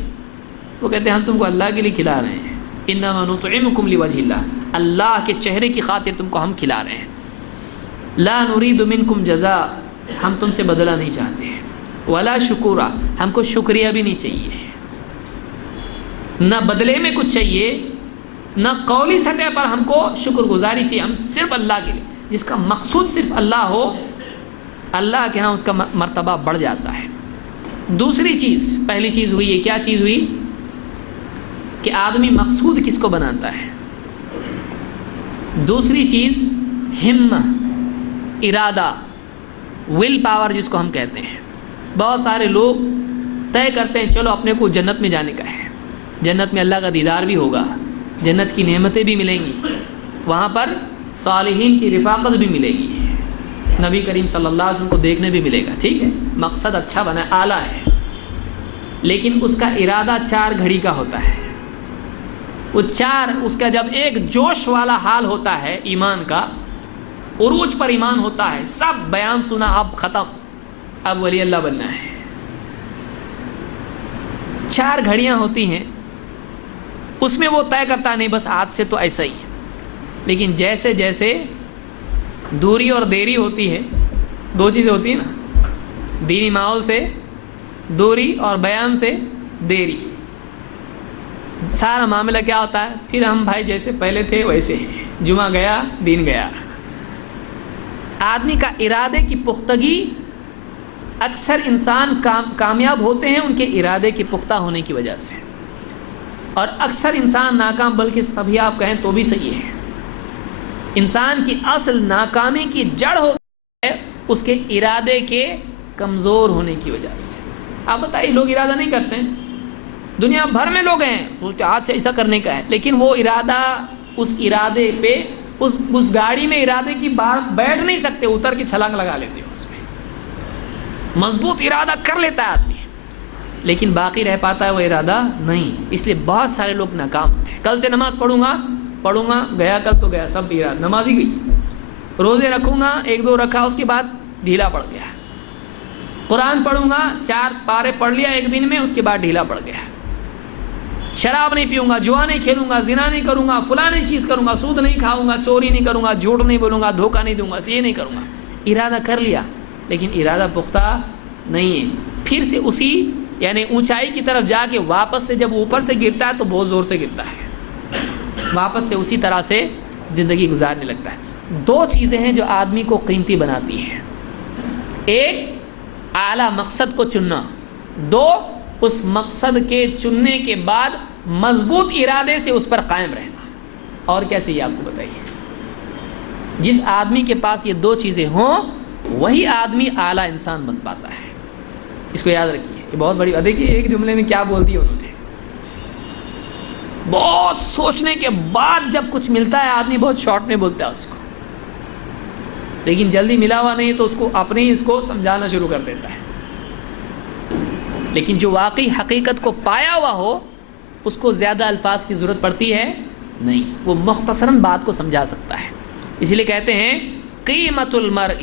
وہ کہتے ہیں ہم تم کو اللہ کے لیے کھلا رہے ہیں. انما نطعمکم لوجہ اللہ، اللہ کے چہرے کی خاطر تم کو ہم کھلا رہے ہیں. لا نرید منکم جزاء، ہم تم سے بدلہ نہیں چاہتے ہیں، ولا شکورا، ہم کو شکریہ بھی نہیں چاہیے، نہ بدلے میں کچھ چاہیے، نہ قولی سطح پر ہم کو شکر گزاری چاہیے. ہم صرف اللہ کے لیے، جس کا مقصود صرف اللہ ہو، اللہ کے ہاں اس کا مرتبہ بڑھ جاتا ہے. دوسری چیز، پہلی چیز ہوئی، یہ کیا چیز ہوئی کہ آدمی مقصود کس کو بناتا ہے. دوسری چیز ہمت، ارادہ، ول پاور جس کو ہم کہتے ہیں. بہت سارے لوگ طے کرتے ہیں چلو اپنے کو جنت میں جانے کا ہے، جنت میں اللہ کا دیدار بھی ہوگا، جنت کی نعمتیں بھی ملیں گی، وہاں پر صالحین کی رفاقت بھی ملے گی، نبی کریم صلی اللہ علیہ وسلم کو دیکھنے بھی ملے گا. ٹھیک ہے، مقصد اچھا بنا، اعلیٰ ہے، لیکن اس کا ارادہ 4 گھڑی کا ہوتا ہے. وہ 4، اس کا جب ایک جوش والا حال ہوتا ہے، ایمان کا عروج پر ایمان ہوتا ہے، سب بیان سنا، اب ختم، اب ولی اللہ بننا ہے. 4 گھڑیاں ہوتی ہیں، اس میں وہ طے کرتا نہیں بس آج سے تو ایسا ہی. لیکن جیسے جیسے دوری اور دیری ہوتی ہے، 2 چیزیں ہوتی ہیں نا، دینی ماحول سے دوری اور بیان سے دیری، سارا معاملہ کیا ہوتا ہے، پھر ہم بھائی جیسے پہلے تھے ویسے ہیں، جمعہ گیا دین گیا. آدمی کا ارادے کی پختگی، اکثر انسان کامیاب ہوتے ہیں ان کے ارادے کے پختہ ہونے کی وجہ سے، اور اکثر انسان ناکام، بلکہ سبھی آپ کہیں تو بھی صحیح ہے. انسان کی اصل ناکامی کی جڑ ہوتی ہے اس کے ارادے کے کمزور ہونے کی وجہ سے. آپ بتائیے، لوگ ارادہ نہیں کرتے ہیں، دنیا بھر میں لوگ ہیں سوچتے آج سے ایسا کرنے کا ہے، لیکن وہ ارادہ، اس ارادے پہ، اس گاڑی میں ارادے کی بار بیٹھ نہیں سکتے، اتر کے چھلانگ لگا لیتے ہیں. اس میں مضبوط ارادہ کر لیتا ہے آدمی، لیکن باقی رہ پاتا ہے وہ ارادہ نہیں. اس لیے بہت سارے لوگ ناکام ہوتے ہیں. کل سے نماز پڑھوں گا، گیا کل تو گیا، سب ارادہ، نماز ہی گئی. روزے رکھوں گا، 1-2 رکھا، اس کے بعد ڈھیلا پڑ گیا. قرآن پڑھوں گا، 4 پارے پڑھ لیا ایک دن میں، اس کے بعد ڈھیلا پڑ گیا. شراب نہیں پیوں گا، جوا نہیں کھیلوں گا، زنا نہیں کروں گا، فلاں نہیں چیز کروں گا، سود نہیں کھاؤں گا، چوری نہیں کروں گا، جھوٹ نہیں بولوں گا، دھوکہ نہیں دوں گا، یہ نہیں کروں گا. ارادہ کر لیا، لیکن ارادہ پختہ نہیں ہے. پھر سے اسی یعنی اونچائی کی طرف جا کے واپس سے جب اوپر سے گرتا ہے تو بہت زور سے گرتا ہے، واپس سے اسی طرح سے زندگی گزارنے لگتا ہے. 2 چیزیں ہیں جو آدمی کو قیمتی بناتی ہیں. ایک، اعلیٰ مقصد کو چننا. 2، اس مقصد کے چننے کے بعد مضبوط ارادے سے اس پر قائم رہنا. اور کیا چاہیے آپ کو بتائیے؟ جس آدمی کے پاس یہ 2 چیزیں ہوں وہی آدمی اعلیٰ انسان بن پاتا ہے. اس کو یاد رکھیے، یہ بہت بڑی بات. دیکھیے ایک جملے میں کیا بول دیا انہوں نے، بہت سوچنے کے بعد جب کچھ ملتا ہے آدمی بہت شارٹ میں بولتا ہے اس کو، لیکن جلدی ملا ہوا نہیں تو اس کو اپنے ہی اس کو سمجھانا شروع کر دیتا ہے. لیکن جو واقعی حقیقت کو پایا ہوا ہو اس کو زیادہ الفاظ کی ضرورت پڑتی ہے نہیں، وہ مختصراً بات کو سمجھا سکتا ہے. اسی لیے کہتے ہیں قیمت المرء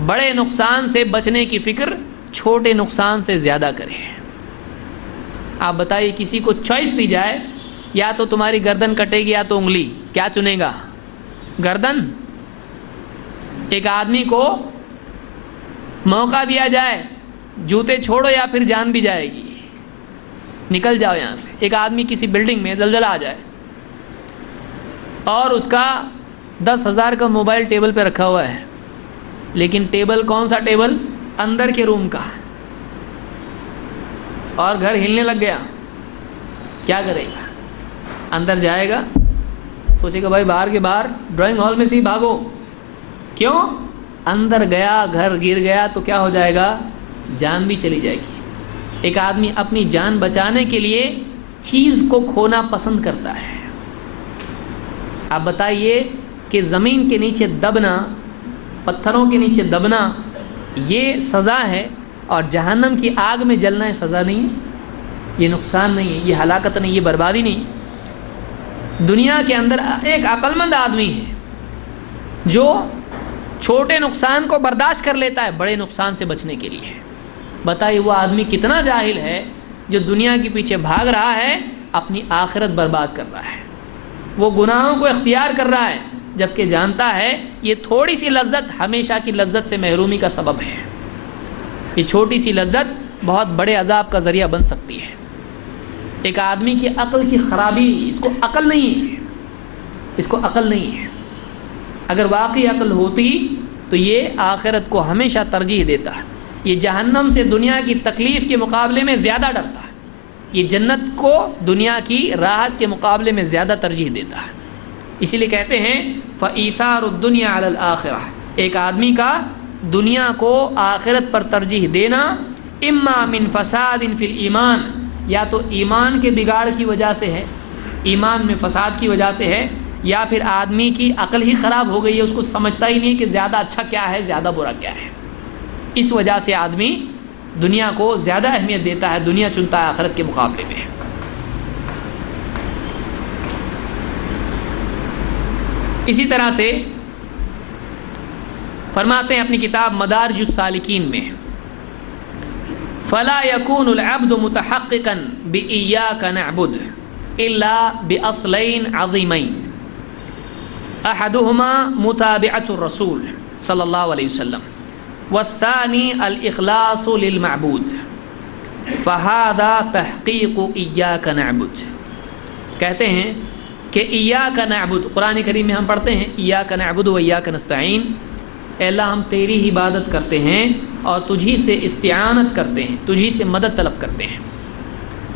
بڑے نقصان سے بچنے کی فکر چھوٹے نقصان سے زیادہ کرے۔ آپ بتائیے کسی کو چوائس دی جائے یا تو تمہاری گردن کٹے گی یا تو انگلی، کیا چنے گا؟ گردن۔ ایک آدمی کو موقع دیا جائے جوتے چھوڑو یا پھر جان بھی جائے گی، نکل جاؤ یہاں سے۔ ایک آدمی کسی بلڈنگ میں زلزلہ آ جائے اور اس کا 10,000 کا موبائل ٹیبل پہ رکھا ہوا ہے، لیکن ٹیبل کون سا ٹیبل؟ اندر کے روم کا، اور گھر ہلنے لگ گیا، کیا کرے گا؟ اندر جائے گا، سوچے گا بھائی باہر کے باہر ڈرائنگ ہال میں سے ہی بھاگو، کیوں؟ اندر گیا گھر گر گیا تو کیا ہو جائے گا؟ جان بھی چلی جائے گی۔ ایک آدمی اپنی جان بچانے کے لیے چیز کو کھونا پسند کرتا ہے۔ آپ بتائیے کہ زمین کے نیچے دبنا، پتھروں کے نیچے دبنا یہ سزا ہے، اور جہنم کی آگ میں جلنا یہ سزا نہیں ہے، یہ نقصان نہیں ہے، یہ ہلاکت نہیں، یہ بربادی نہیں ہے۔ دنیا کے اندر ایک عقل مند آدمی ہے جو چھوٹے نقصان کو برداشت کر لیتا ہے بڑے نقصان سے بچنے کے لیے۔ بتائیے وہ آدمی کتنا جاہل ہے جو دنیا کے پیچھے بھاگ رہا ہے، اپنی آخرت برباد کر رہا ہے، وہ گناہوں کو اختیار کر رہا ہے، جبکہ جانتا ہے یہ تھوڑی سی لذت ہمیشہ کی لذت سے محرومی کا سبب ہے، یہ چھوٹی سی لذت بہت بڑے عذاب کا ذریعہ بن سکتی ہے۔ ایک آدمی کی عقل کی خرابی، اس کو عقل نہیں ہے، اس کو عقل نہیں ہے۔ اگر واقعی عقل ہوتی تو یہ آخرت کو ہمیشہ ترجیح دیتا ہے، یہ جہنم سے دنیا کی تکلیف کے مقابلے میں زیادہ ڈرتا ہے، یہ جنت کو دنیا کی راحت کے مقابلے میں زیادہ ترجیح دیتا ہے۔ اسی لیے کہتے ہیں فَإِيثَارُ الدُّنْيَا عَلَى الْآخِرَةِ، ایک آدمی کا دنیا کو آخرت پر ترجیح دینا اما من فساد فی الایمان، یا تو ایمان کے بگاڑ کی وجہ سے ہے، ایمان میں فساد کی وجہ سے ہے، یا پھر آدمی کی عقل ہی خراب ہو گئی ہے، اس کو سمجھتا ہی نہیں کہ زیادہ اچھا کیا ہے زیادہ برا کیا ہے۔ اس وجہ سے آدمی دنیا کو زیادہ اہمیت دیتا ہے، دنیا چنتا ہے آخرت کے مقابلے میں۔ اسی طرح سے فرماتے ہیں اپنی کتاب مدارج السالکین میں، فلا يكون العبد متحققا بإياك نعبد إلا بأصلين عظيمين أحدهما متابعة الرسول صلی اللہ علیہ وسلم والثاني الإخلاص للمعبود فهذا تحقیق إياك نعبد۔ کہتے ہیں کہ ایاک نعبد، قرآن کریم میں ہم پڑھتے ہیں ایاک نعبد و ایاک نستعین، اے اللہ ہم تیری ہی عبادت کرتے ہیں اور تجھی سے استعانت کرتے ہیں، تجھی سے مدد طلب کرتے ہیں۔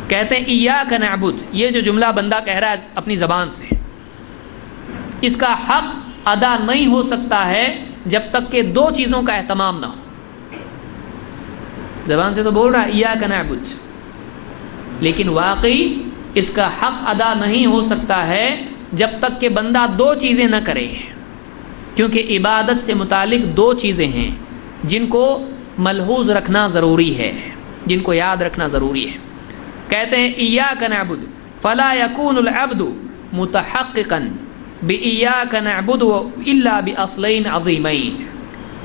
کہتے ہیں ایاک نعبد، یہ جو جملہ بندہ کہہ رہا ہے اپنی زبان سے، اس کا حق ادا نہیں ہو سکتا ہے جب تک کہ دو چیزوں کا اہتمام نہ ہو۔ زبان سے تو بول رہا ہے ایاک نعبد، لیکن واقعی اس کا حق ادا نہیں ہو سکتا ہے جب تک کہ بندہ دو چیزیں نہ کرے، کیونکہ عبادت سے متعلق دو چیزیں ہیں جن کو ملحوظ رکھنا ضروری ہے، جن کو یاد رکھنا ضروری ہے۔ کہتے ہیں ایاک نعبد فلا يكون العبد متحققا بإياك نعبد الا باصلين عظيمين،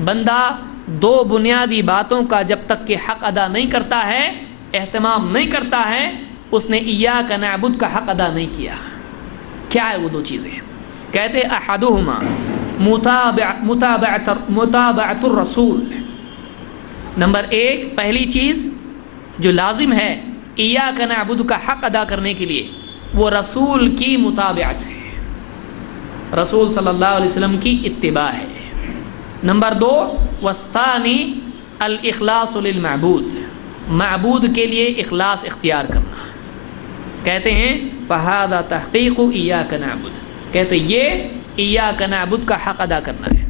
بندہ دو بنیادی باتوں کا جب تک کہ حق ادا نہیں کرتا ہے، اہتمام نہیں کرتا ہے، اس نے ایاک نعبد کا حق ادا نہیں کیا۔ کیا ہے وہ دو چیزیں؟ کہتے احدہما متابعت الرسول، نمبر ایک، پہلی چیز جو لازم ہے ایاک نعبد کا حق ادا کرنے کے لیے وہ رسول کی متابعت ہے، رسول صلی اللہ علیہ وسلم کی اتباع ہے۔ نمبر دو والثانی الاخلاص للمعبود، معبود کے لیے اخلاص اختیار کرنا۔ کہتے ہیں فہذا تحقیق ایاک نعبد، کہتے یہ ایاک نعبد کا حق ادا کرنا ہے۔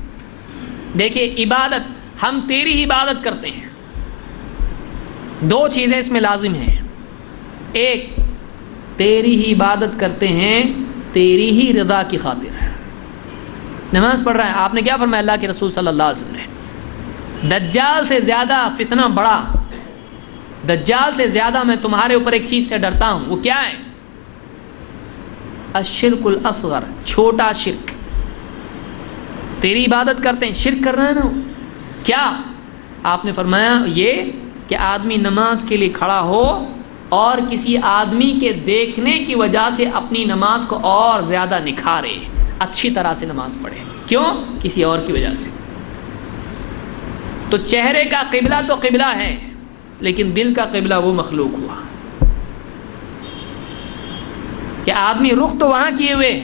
دیکھیے عبادت، ہم تیری ہی عبادت کرتے ہیں، دو چیزیں اس میں لازم ہیں۔ ایک، تیری ہی عبادت کرتے ہیں تیری ہی رضا کی خاطر۔ نماز پڑھ رہا ہے، آپ نے کیا فرمایا اللہ کے رسول صلی اللہ علیہ وسلم نے؟ دجال سے زیادہ فتنہ بڑا، دجال سے زیادہ میں تمہارے اوپر ایک چیز سے ڈرتا ہوں، وہ کیا ہے؟ الشرک الاصغر، چھوٹا شرک۔ تیری عبادت کرتے ہیں، شرک کر رہا ہے نا، کیا؟ آپ نے فرمایا یہ کہ آدمی نماز کے لیے کھڑا ہو اور کسی آدمی کے دیکھنے کی وجہ سے اپنی نماز کو اور زیادہ نکھارے، اچھی طرح سے نماز پڑھے۔ کیوں؟ کسی اور کی وجہ سے۔ تو چہرے کا قبلہ تو قبلہ ہے، لیکن دل کا قبلہ وہ مخلوق ہوا کہ آدمی رخ تو وہاں کیے ہوئے،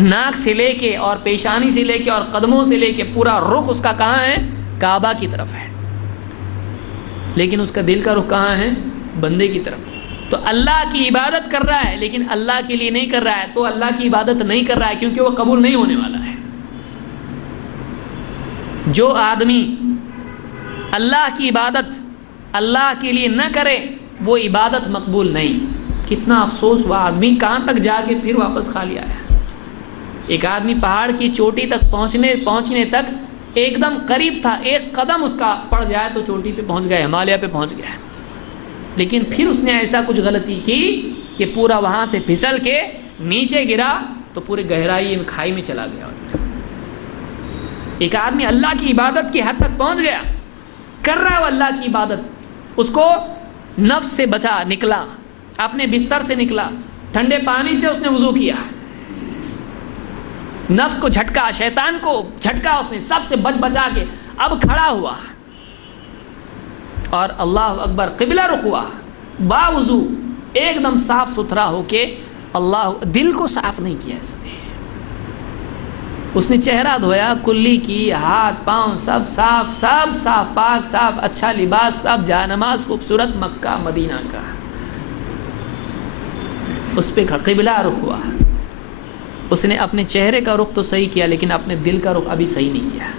ناک سے لے کے اور پیشانی سے لے کے اور قدموں سے لے کے پورا رخ اس کا کہاں ہے؟ کعبہ کی طرف ہے، لیکن اس کا دل کا رخ کہاں ہے؟ بندے کی طرف۔ تو اللہ کی عبادت کر رہا ہے لیکن اللہ کے لیے نہیں کر رہا ہے، تو اللہ کی عبادت نہیں کر رہا ہے کیونکہ وہ قبول نہیں ہونے والا ہے۔ جو آدمی اللہ کی عبادت اللہ کے لیے نہ کرے وہ عبادت مقبول نہیں۔ کتنا افسوس ہوا، آدمی کہاں تک جا کے پھر واپس خالی آیا۔ ایک آدمی پہاڑ کی چوٹی تک پہنچنے تک ایک دم قریب تھا، ایک قدم اس کا پڑ جائے تو چوٹی پہ پہنچ گیا، ہمالیہ پہ پہنچ گیا، لیکن پھر اس نے ایسا کچھ غلطی کی کہ پورا وہاں سے پھسل کے نیچے گرا تو پورے گہرائی کھائی میں چلا گیا۔ ایک آدمی اللہ کی عبادت کی حد تک پہنچ گیا، کر رہا ہے وہ اللہ کی عبادت، اس کو نفس سے بچا، نکلا اپنے بستر سے، نکلا ٹھنڈے پانی سے اس نے وضو کیا، نفس کو جھٹکا، شیطان کو جھٹکا، اس نے سب سے بچا کے اب کھڑا ہوا اور اللہ اکبر قبلہ رخ ہوا، باوضو ایک دم صاف ستھرا ہو کے۔ اللہ دل کو صاف نہیں کیا اس نے چہرہ دھویا، کلی کی، ہاتھ پاؤں سب صاف پاک صاف، اچھا لباس، سب جا نماز خوبصورت، مکہ مدینہ کا، اس پہ قبلہ رخ ہوا۔ اس نے اپنے چہرے کا رخ تو صحیح کیا لیکن اپنے دل کا رخ ابھی صحیح نہیں کیا۔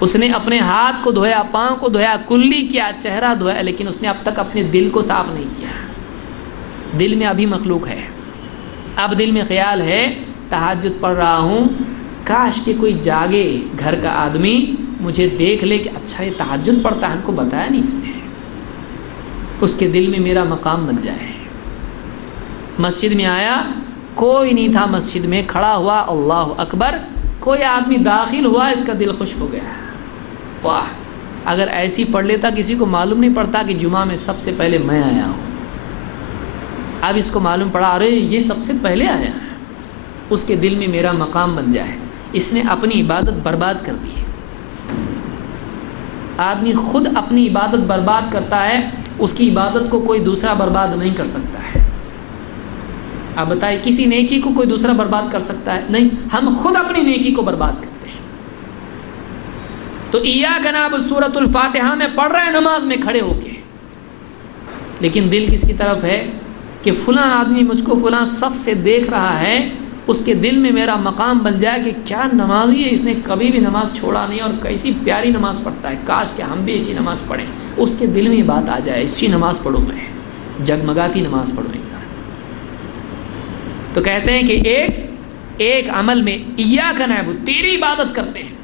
اس نے اپنے ہاتھ کو دھویا، پاؤں کو دھویا، کلی کیا، چہرہ دھویا، لیکن اس نے اب تک اپنے دل کو صاف نہیں کیا۔ دل میں ابھی مخلوق ہے، اب دل میں خیال ہے تہجد پڑھ رہا ہوں، کاش کہ کوئی جاگے گھر کا آدمی مجھے دیکھ لے کہ اچھا یہ تہجد پڑھتا ہے، ہم کو بتایا نہیں اس نے، اس کے دل میں میرا مقام بن جائے۔ مسجد میں آیا، کوئی نہیں تھا مسجد میں، کھڑا ہوا، اللہ اکبر، کوئی آدمی داخل ہوا، اس کا دل خوش ہو گیا۔ واہ، اگر ایسی پڑھ لیتا کسی کو معلوم نہیں پڑتا کہ جمعہ میں سب سے پہلے میں آیا ہوں، اب اس کو معلوم پڑا ارے یہ سب سے پہلے آیا ہے، اس کے دل میں میرا مقام بن جائے۔ اس نے اپنی عبادت برباد کر دی۔ آدمی خود اپنی عبادت برباد کرتا ہے، اس کی عبادت کو کوئی دوسرا برباد نہیں کر سکتا ہے۔ آپ بتائیں کسی نیکی کو کوئی دوسرا برباد کر سکتا ہے؟ نہیں، ہم خود اپنی نیکی کو برباد کرتے ہیں۔ تو ایاک نعبد سورۃ الفاتحہ میں پڑھ رہے ہیں نماز میں کھڑے ہو کے، لیکن دل کس کی طرف ہے کہ فلاں آدمی مجھ کو فلاں صف سے دیکھ رہا ہے، اس کے دل میں میرا مقام بن جائے کہ کیا نمازی ہے، اس نے کبھی بھی نماز چھوڑا نہیں اور کیسی پیاری نماز پڑھتا ہے، کاش کہ ہم بھی ایسی نماز پڑھیں۔ اس کے دل میں بات آ جائے، اسی نماز پڑھوں میں، جگمگاتی نماز پڑھوں۔ تو کہتے ہیں کہ ایک عمل میں ایاک نعبد، تیری عبادت کرتے ہیں،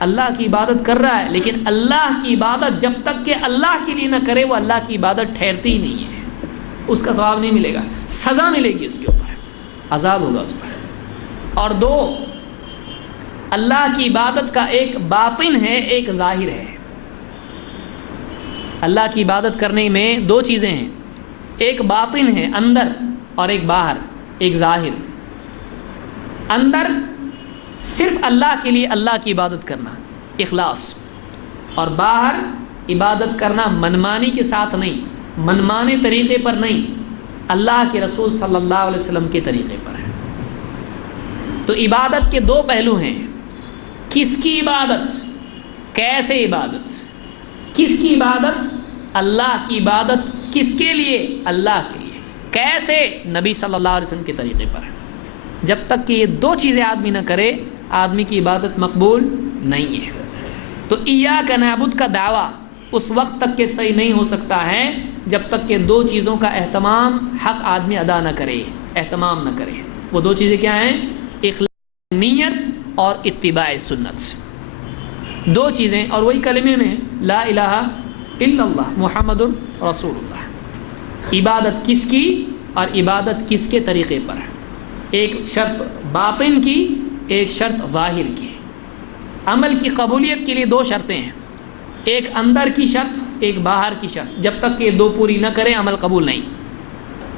اللہ کی عبادت کر رہا ہے، لیکن اللہ کی عبادت جب تک کہ اللہ کے لیے نہ کرے وہ اللہ کی عبادت ٹھہرتی ہی نہیں ہے، اس کا ثواب نہیں ملے گا، سزا ملے گی اس کے اوپر، عذاب ہوگا اس پر۔ اور دو، اللہ کی عبادت کا ایک باطن ہے، ایک ظاہر ہے۔ اللہ کی عبادت کرنے میں دو چیزیں ہیں، ایک باطن ہے اندر اور ایک باہر، ایک ظاہر۔ اندر صرف اللہ کے لیے اللہ کی عبادت کرنا، اخلاص، اور باہر عبادت کرنا منمانی کے ساتھ نہیں، منمانے طریقے پر نہیں، اللہ کے رسول صلی اللہ علیہ وسلم کے طریقے پر ہے۔ تو عبادت کے دو پہلو ہیں، کس کی عبادت، کیسے عبادت، کس کی عبادت، اللہ کی عبادت کس کے لیے، اللہ کے لیے، کیسے، نبی صلی اللہ علیہ وسلم کے طریقے پر۔ جب تک کہ یہ دو چیزیں آدمی نہ کرے آدمی کی عبادت مقبول نہیں ہے۔ تو ایاک نعبد کا دعویٰ اس وقت تک کہ صحیح نہیں ہو سکتا ہے جب تک کہ دو چیزوں کا اہتمام حق آدمی ادا نہ کرے، اہتمام نہ کرے۔ وہ دو چیزیں کیا ہیں؟ اخلاص، نیت اور اتباع سنت، دو چیزیں، اور وہی کلمے میں لا الہ الا اللہ محمد رسول اللہ۔ عبادت کس کی اور عبادت کس کے طریقے پر، ایک شرط باطن کی، ایک شرط ظاہر کی۔ عمل کی قبولیت کے لیے دو شرطیں ہیں، ایک اندر کی شرط، ایک باہر کی شرط۔ جب تک کہ یہ دو پوری نہ کرے عمل قبول نہیں۔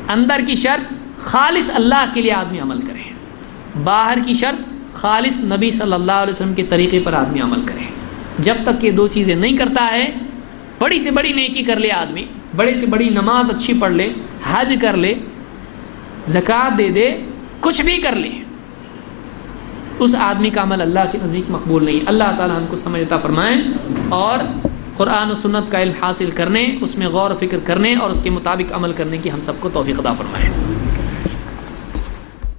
اندر کی شرط خالص اللہ کے لیے آدمی عمل کرے، باہر کی شرط خالص نبی صلی اللہ علیہ وسلم کے طریقے پر آدمی عمل کرے۔ جب تک یہ دو چیزیں نہیں کرتا ہے، بڑی سے بڑی نیکی کر لے آدمی، بڑی سے بڑی نماز اچھی پڑھ لے، حج کر لے، زکوٰۃ دے دے، کچھ بھی کر لے، اس آدمی کا عمل اللہ کے نزدیک مقبول نہیں۔ اللہ تعالی ہم کو سمجھ عطا فرمائیں اور قرآن و سنت کا علم حاصل کرنے، اس میں غور و فکر کرنے اور اس کے مطابق عمل کرنے کی ہم سب کو توفیق عطا فرمائیں۔